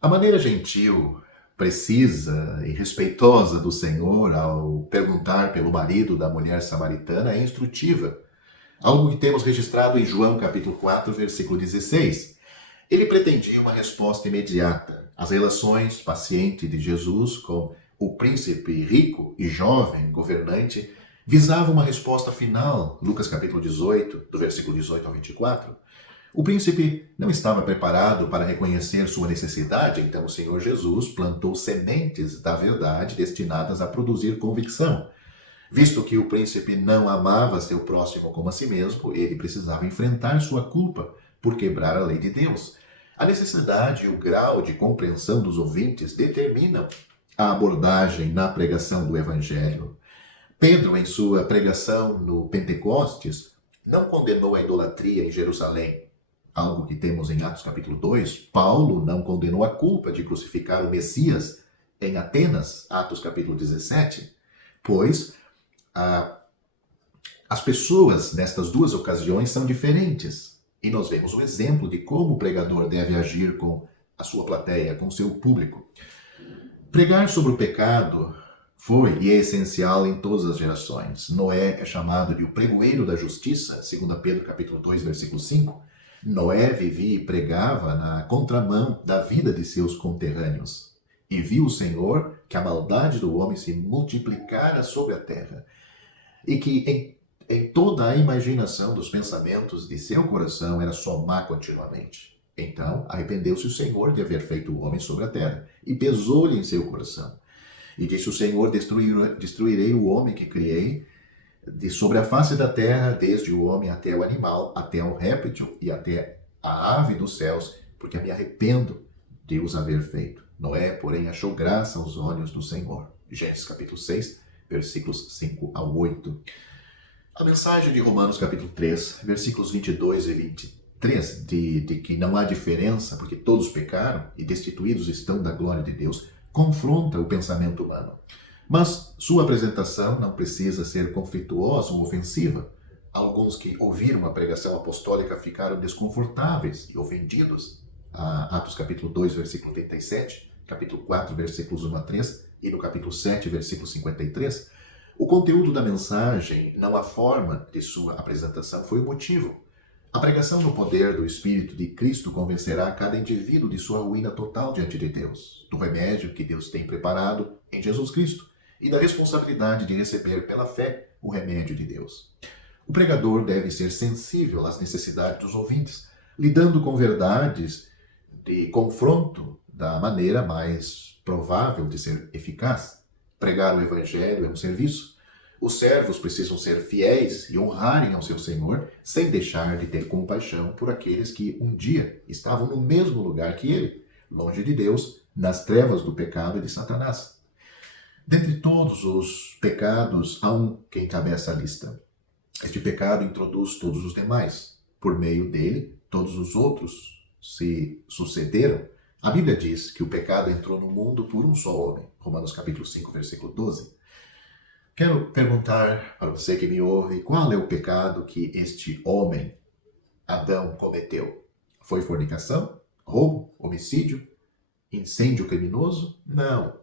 A maneira gentil, precisa e respeitosa do Senhor ao perguntar pelo marido da mulher samaritana é instrutiva. Algo que temos registrado em João capítulo 4, versículo 16. Ele pretendia uma resposta imediata. As relações pacientes de Jesus com o príncipe rico e jovem governante visavam uma resposta final. Lucas capítulo 18, do versículo 18 ao 24. O príncipe não estava preparado para reconhecer sua necessidade, então o Senhor Jesus plantou sementes da verdade destinadas a produzir convicção. Visto que o príncipe não amava seu próximo como a si mesmo, ele precisava enfrentar sua culpa por quebrar a lei de Deus. A necessidade e o grau de compreensão dos ouvintes determinam a abordagem na pregação do Evangelho. Pedro, em sua pregação no Pentecostes, não condenou a idolatria em Jerusalém, algo que temos em Atos capítulo 2. Paulo não condenou a culpa de crucificar o Messias em Atenas, Atos capítulo 17, pois as pessoas nestas duas ocasiões são diferentes. E nós vemos o exemplo de como o pregador deve agir com a sua plateia, com o seu público. Pregar sobre o pecado foi e é essencial em todas as gerações. Noé é chamado de o pregoeiro da justiça, 2 Pedro capítulo 2, versículo 5. Noé vivia e pregava na contramão da vida de seus conterrâneos. E viu o Senhor que a maldade do homem se multiplicara sobre a terra, e que em toda a imaginação dos pensamentos de seu coração era só má continuamente. Então arrependeu-se o Senhor de haver feito o homem sobre a terra, e pesou-lhe em seu coração. E disse o Senhor: destruirei o homem que criei de sobre a face da terra, desde o homem até o animal, até o réptil e até a ave dos céus, porque me arrependo de os haver feito. Noé, porém, achou graça aos olhos do Senhor. Gênesis capítulo 6, versículos 5 ao 8. A mensagem de Romanos capítulo 3, versículos 22 e 23, de que não há diferença, porque todos pecaram e destituídos estão da glória de Deus, confronta o pensamento humano. Mas sua apresentação não precisa ser conflituosa ou ofensiva. Alguns que ouviram a pregação apostólica ficaram desconfortáveis e ofendidos. Atos capítulo 2, versículo 37, capítulo 4, versículos 1 a 3 e no capítulo 7, versículo 53. O conteúdo da mensagem, não a forma de sua apresentação, foi o motivo. A pregação no poder do Espírito de Cristo convencerá cada indivíduo de sua ruína total diante de Deus, do remédio que Deus tem preparado em Jesus Cristo e da responsabilidade de receber pela fé o remédio de Deus. O pregador deve ser sensível às necessidades dos ouvintes, lidando com verdades de confronto da maneira mais provável de ser eficaz. Pregar o Evangelho é um serviço. Os servos precisam ser fiéis e honrarem ao seu Senhor, sem deixar de ter compaixão por aqueles que um dia estavam no mesmo lugar que ele, longe de Deus, nas trevas do pecado e de Satanás. Dentre todos os pecados, há um que encabeça a lista. Este pecado introduz todos os demais. Por meio dele, todos os outros se sucederam. A Bíblia diz que o pecado entrou no mundo por um só homem. Romanos capítulo 5, versículo 12. Quero perguntar para você que me ouve, qual é o pecado que este homem, Adão, cometeu? Foi fornicação? Roubo? Homicídio? Incêndio criminoso? Não.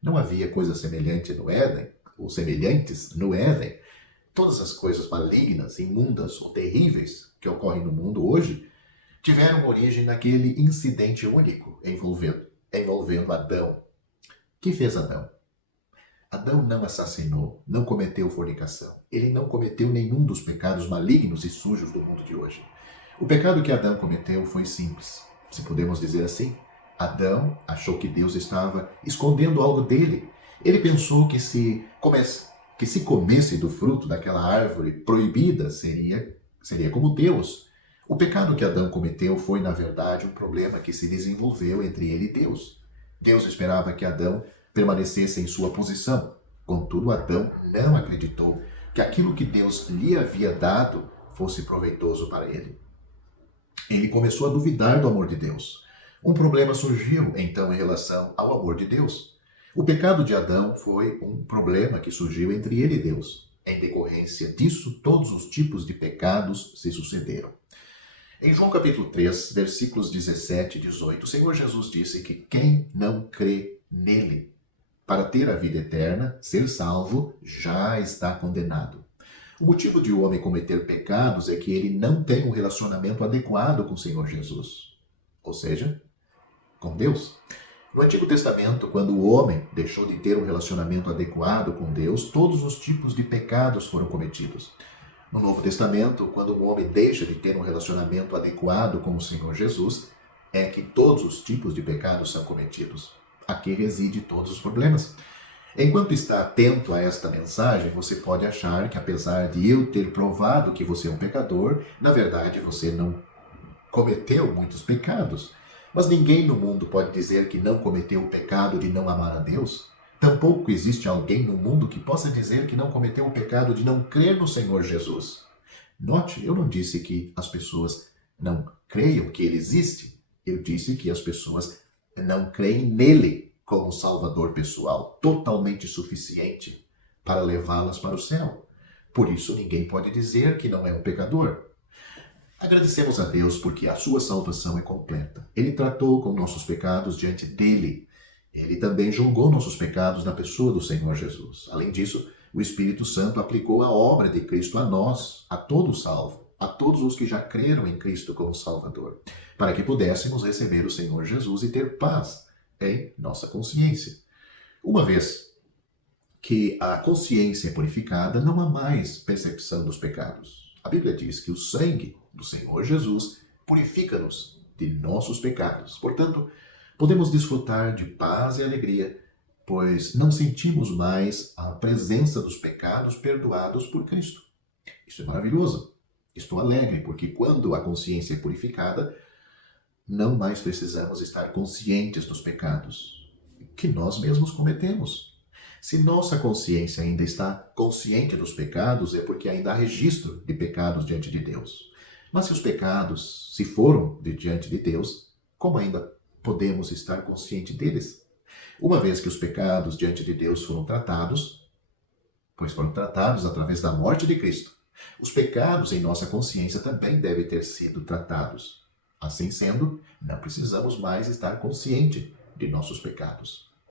Não havia coisa semelhante no Éden, ou semelhantes no Éden. Todas as coisas malignas, imundas ou terríveis que ocorrem no mundo hoje tiveram origem naquele incidente único envolvendo Adão. Que fez Adão? Adão não assassinou, não cometeu fornicação. Ele não cometeu nenhum dos pecados malignos e sujos do mundo de hoje. O pecado que Adão cometeu foi simples, se podemos dizer assim. Adão achou que Deus estava escondendo algo dele. Ele pensou que se comesse do fruto daquela árvore proibida, seria como Deus. O pecado que Adão cometeu foi, na verdade, um problema que se desenvolveu entre ele e Deus. Deus esperava que Adão permanecesse em sua posição. Contudo, Adão não acreditou que aquilo que Deus lhe havia dado fosse proveitoso para ele. Ele começou a duvidar do amor de Deus. Um problema surgiu, então, em relação ao amor de Deus. O pecado de Adão foi um problema que surgiu entre ele e Deus. Em decorrência disso, todos os tipos de pecados se sucederam. Em João capítulo 3, versículos 17 e 18, o Senhor Jesus disse que quem não crê nele para ter a vida eterna, ser salvo, já está condenado. O motivo de o homem cometer pecados é que ele não tem um relacionamento adequado com o Senhor Jesus, ou seja, com Deus. No Antigo Testamento, quando o homem deixou de ter um relacionamento adequado com Deus, todos os tipos de pecados foram cometidos. No Novo Testamento, quando o homem deixa de ter um relacionamento adequado com o Senhor Jesus, é que todos os tipos de pecados são cometidos. Aqui reside todos os problemas. Enquanto está atento a esta mensagem, você pode achar que, apesar de eu ter provado que você é um pecador, na verdade você não cometeu muitos pecados. Mas ninguém no mundo pode dizer que não cometeu o pecado de não amar a Deus. Tampouco existe alguém no mundo que possa dizer que não cometeu o pecado de não crer no Senhor Jesus. Note, eu não disse que as pessoas não creiam que Ele existe. Eu disse que as pessoas não creem nele como Salvador pessoal, totalmente suficiente para levá-las para o céu. Por isso, ninguém pode dizer que não é um pecador. Agradecemos a Deus porque a sua salvação é completa. Ele tratou com nossos pecados diante dele. Ele também julgou nossos pecados na pessoa do Senhor Jesus. Além disso, o Espírito Santo aplicou a obra de Cristo a nós, a todo salvo, a todos os que já creram em Cristo como Salvador, para que pudéssemos receber o Senhor Jesus e ter paz em nossa consciência. Uma vez que a consciência é purificada, não há mais percepção dos pecados. A Bíblia diz que o sangue do Senhor Jesus purifica-nos de nossos pecados. Portanto, podemos desfrutar de paz e alegria, pois não sentimos mais a presença dos pecados perdoados por Cristo. Isso é maravilhoso. Estou alegre, porque quando a consciência é purificada, não mais precisamos estar conscientes dos pecados que nós mesmos cometemos. Se nossa consciência ainda está consciente dos pecados, é porque ainda há registro de pecados diante de Deus. Mas se os pecados se foram de diante de Deus, como ainda podemos estar conscientes deles? Uma vez que os pecados diante de Deus foram tratados, pois foram tratados através da morte de Cristo, os pecados em nossa consciência também devem ter sido tratados. Assim sendo, não precisamos mais estar conscientes de nossos pecados.